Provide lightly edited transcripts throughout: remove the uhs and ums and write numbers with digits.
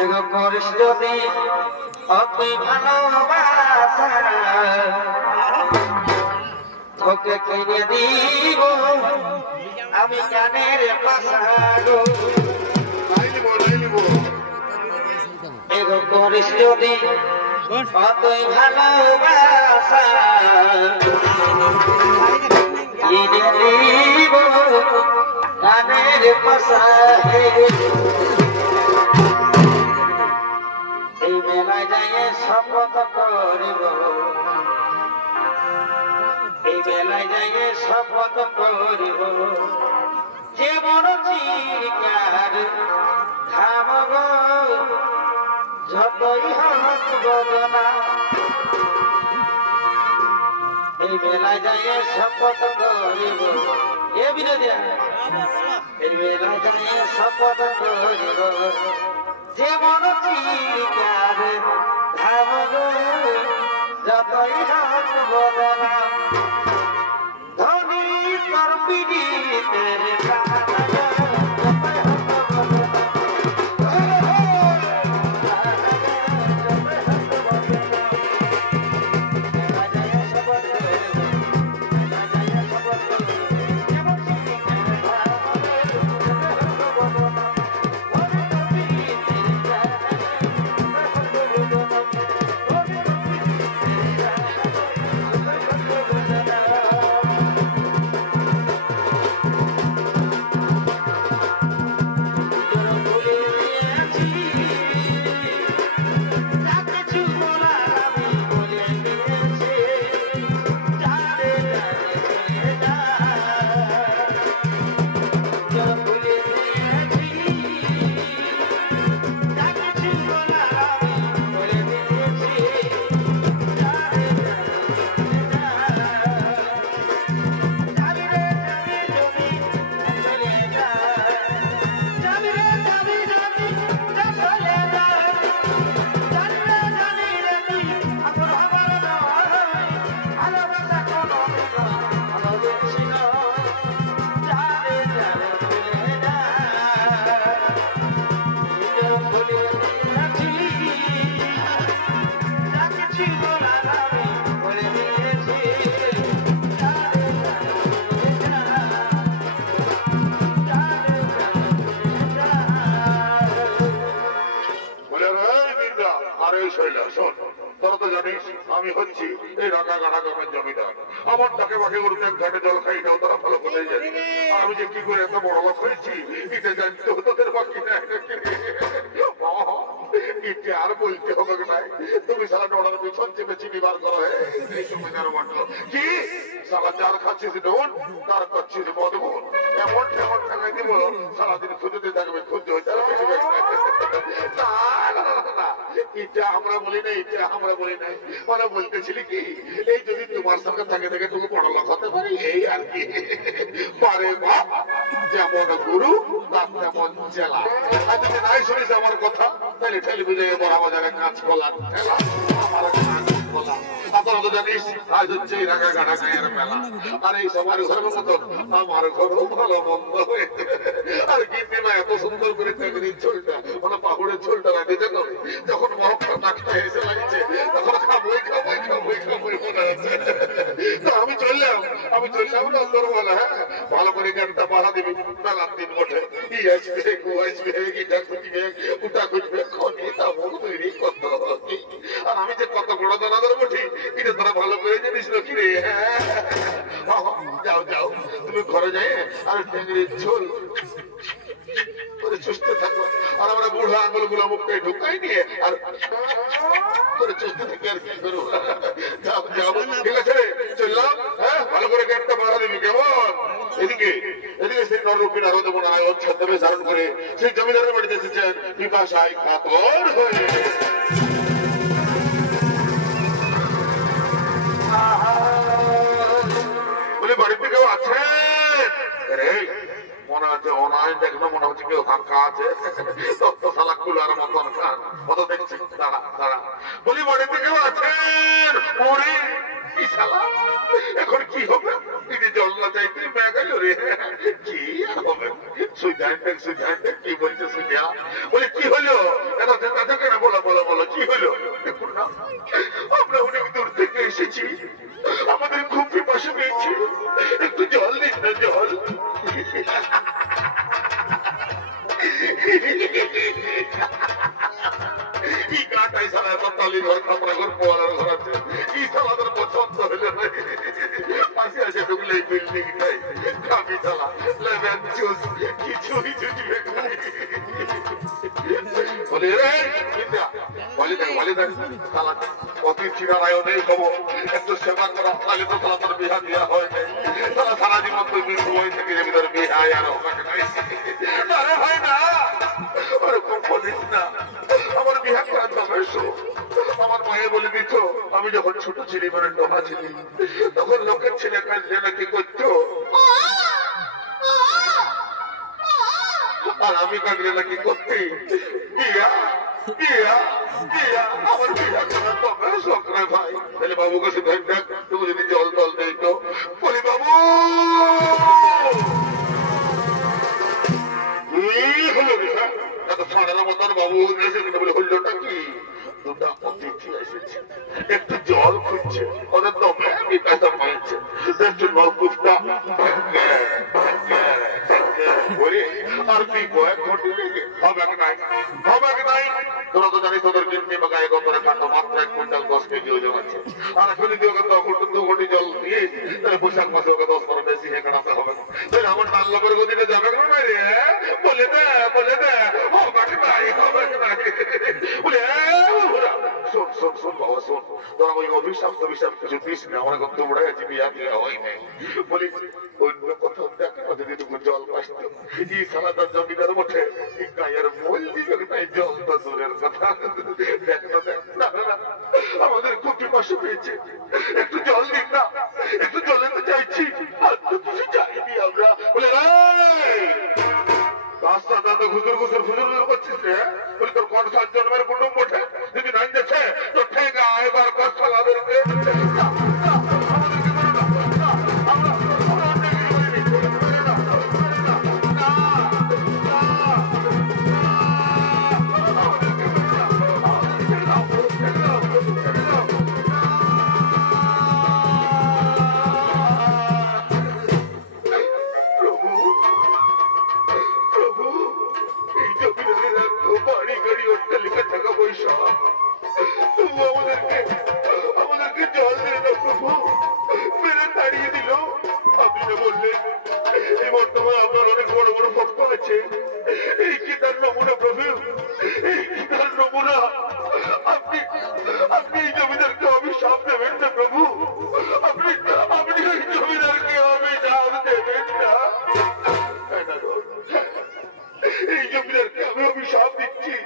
এগো করিস যদি অতি ভালোবাসা তোকে কিনে দিব আমি গানের পাশাগো এগো করিস যদি অতই ভালোবাসা কিনে দিব গানের পাশাগে এই মেলায় যাইয়ে শপথ করিব এই মেলায় যাইয়ে শপথ করিব যেমন চিকার থামব যতই হোক বদনা এই মেলায় যাইয়ে শপথ করিব এ বিনোদিয়া এই মেলায় যাইয়ে শপথ করিব যেমন চিকার থামব যতই হোক বদনা ধনী তোর পিড়িতের আমি হচ্ছি এই রাঙাগাড়া গ্রামের জমিদার। আমার ডাকে বাকে গরু এক ঘাটে জল খাই এটাও তারা ভালো করে জানি। আমি যে কি করে এত বড় লোক হয়েছি এটা জানতে হতো তোদের বাকি না। এটা আর বলতে হবে নাই, তুমি সারা ডলার পিছন চেপে চিনি বার করো। কি সারা যার খাচ্ছিস ডোন তার করছিস মধুবন, এমন এমন টাকা দিব সারাদিন খুঁজতে থাকবে, খুঁজতে হয়ে যাবে। এটা আমরা বলি না, এটা আমরা বলি নাই। মানে বলতেছিলি কি এই যদি তোমার সঙ্গে থাকে থেকে তুমি বড় লোক হতে পারি এই আর কি। পারে বাপ যেমন গুরু তার তেমন জেলা। আর যদি নাই শুনিস আমার কথা তাহলে টেলিভিশনে বড় বাজারে কাজ করলাম ঠেলা আমার কাজ করলাম। আপনারা তো জানিস আজ হচ্ছে এই রাগা গাড়া গায়ের মেলা। আর এই সবার ঘরের মতো আমার ঘরও ভালো মন্দ হয়েছে। আর কিন্তু না এত সুন্দর করে টেঙ্গির ঝোলটা মানে পাহুড়ের ঝোলটা রাঁধেছে তো, যখন মহকটা নাকটা এসে লাগছে তখন খাবই খাবই খাবই খাবই মনে হচ্ছে। তো আমি চললাম না তোর বলে হ্যাঁ ভালো করে গানটা পাড়া দিবি। মেলার দিন বটে ই আসবে গু আসবে গিটার খুঁজবে উটা খুঁজবে খনি তা মুখ তৈরি কত। আর আমি যে কত বড় দানাদার বটি এটা তোরা ভালো করে জানিস না কি রে। যাও যাও তুমি ঘরে যাই আর টেঙ্গির ঝোল চুষতে থাকো। আর আমরা বুড়া আঙুল গুলো মুখে ঢুকাই নিয়ে আর করে চুষতে থাকি। আর কি করবো, ঠিক আছে চললাম। হ্যাঁ ভালো করে গেটটা বাড়া দিবি কেমন। এদিকে এদিকে সেই নররূপী নারদ নারায়ণ ছদ্মবেশ ধারণ করে সেই জমিদারের বাড়িতে এসেছেন পিপাসায় কাতর হয়ে। বলে বাড়িতে কেউ আছে রে? মনে হচ্ছে অনলাইন দেখলো, মনে হচ্ছে কেউ ফাঁকা আছে। শালা কুলার মতন মতো দেখছি। দাঁড়া দাঁড়া বলি বাড়িতে কেউ আছেন? এখন কি হবে? জল না চাইতে গেল রে। কি হবে? কি বলছে সুইয়া বলে কি হলো? বলি রে বিদ্যা বলি দেখ তালা অতিথি নারায়ণেই হব একটু সেবা করা তাহলে তো তারা তোর বিহা দিয়া হয় নাই তারা সারা জীবন তুই সময় থেকে যাবি তোর বিহা আর হবে নাই আরে হয় না ওরকম বলিস না আমার বিহা করার দমে আমার মায়ে বলে দিত আমি যখন ছোট ছিলি মানে ডোহা ছিলি তখন লোকের ছেলে কাজে নাকি করতো আর আমি কাজে নাকি করতে বিয়া বিয়া বিয়া আমার বিয়া করার দমে শখ রে ভাই তাহলে বাবু কাছে দেখ তুমি যদি জল টল দেই তো বলি বাবু হলো বিষয় এত ছাড়ার মতন বাবু এসে বলে হইলটা কি দুটা অতিথি এসেছে একটু জল খুঁজছে ওদের দমে বিকাশটা পাইছে একটু নলকূপটা আর কি কয়েক ঘটি হবে নাই তোরা তো জানিস তোদের কিডনি বা গায়ে গতরে কাটো মাত্র 1 কুইন্টাল 10 কেজি ওজন আছে আর এখন যদি ওকে 2 ঘটি জল দিয়ে তাহলে বৈশাখ মাসে ওকে 10 বেশি হে কাটাতে হবে তাহলে আমার ডাল লোকের গতিতে যাবে না রে বলে দে হবে নাই বলে শোন বাবা শোন তোরা ওই অভিশাপ কিছু দিস না আমার গন্ত উড়ে আছে বিয়া দিয়া হয় নাই বলি অন্য কোথাও দেখে যদি তুমি জল পাইত এই সারাদার জমিদার ওঠে গায়ের মূল দিকে তাই জল তো দূরের কথা দেখ না আমাদের খুব পিপাসা পেয়েছে একটু জল দিন না একটু জলে তো চাইছি আর তো কিছু চাইনি আমরা বলে রাস্তা দাদা ঘুজুর করছিস রে বলি তোর কোন 7 জন্মের কুটুম্ব ওঠে যদি নাই যাচ্ছে তো ঠেকা এবার কষ্ট লাভেরকে আমাদেরকে জল দিলে না প্রভু মেরে তাড়িয়ে দিল আপনি না বললেন এই বর্তমানে আপনার অনেক বড় বড় ভক্ত আছে এই কি তার নমুনা প্রভু এই কি তার নমুনা আপনি এই জমিদারকে অভিশাপ দেবেন না প্রভু আপনি এই জমিদারকে অভিশাপ দেবেন না এই জমিদারকে আমি অভিশাপ দিচ্ছি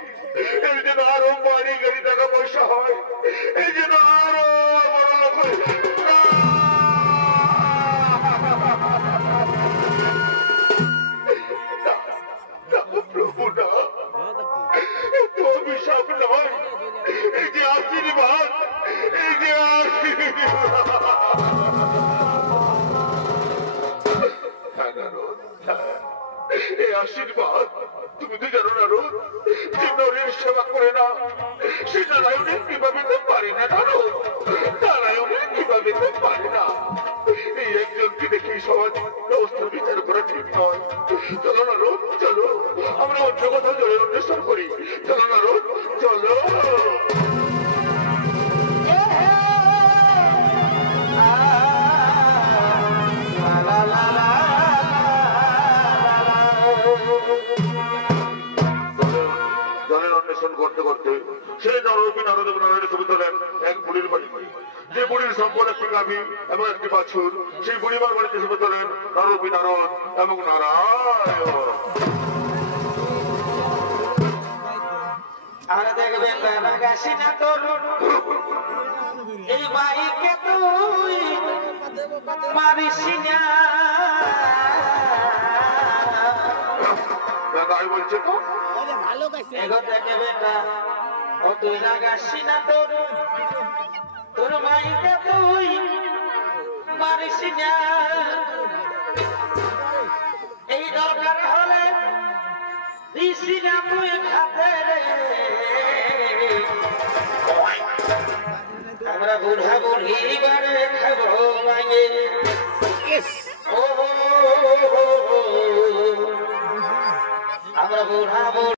এই যেন আরো বাড়ি গাড়ি টাকা পয়সা হয় এই যেন আরো বড় লোক হয় প্রভু না তো অভিশাপ নয় এই যে আশীর্বাদ এই আশীর্বাদ তুমি তো জানো না রোজ যে নরের সেবা করে না সে নারায়ণের কৃপা পেতে পারে না নারায়ণের কৃপা পেতে পারে না এই একজনকে দেখে সমাজ ব্যবস্থার বিচার করা ঠিক নয় চলো না রোজ চলো আমরা অন্য কথা জলে অন্বেষণ করি চলো না রোজ চলো করতে করতে সেই নারায়ণের ছবি তোলেন এক বুড়ির বাড়ি যে বুড়ির সম্পদ একটি গাভী এবং একটি বাছুর সেই বুড়িমার বাড়িতে ছবি তোলেন নারদ এবং নারায়ণ আর দেখবেন এই মাইকে তুই মারিস না তাই বলছে তো তুই লাগাসি না তোর মাইকে তুই মারিস না এই দরকার হলে দিসি না তুই খাতে রে আমরা বুড়া বুড়ি বারে খাবো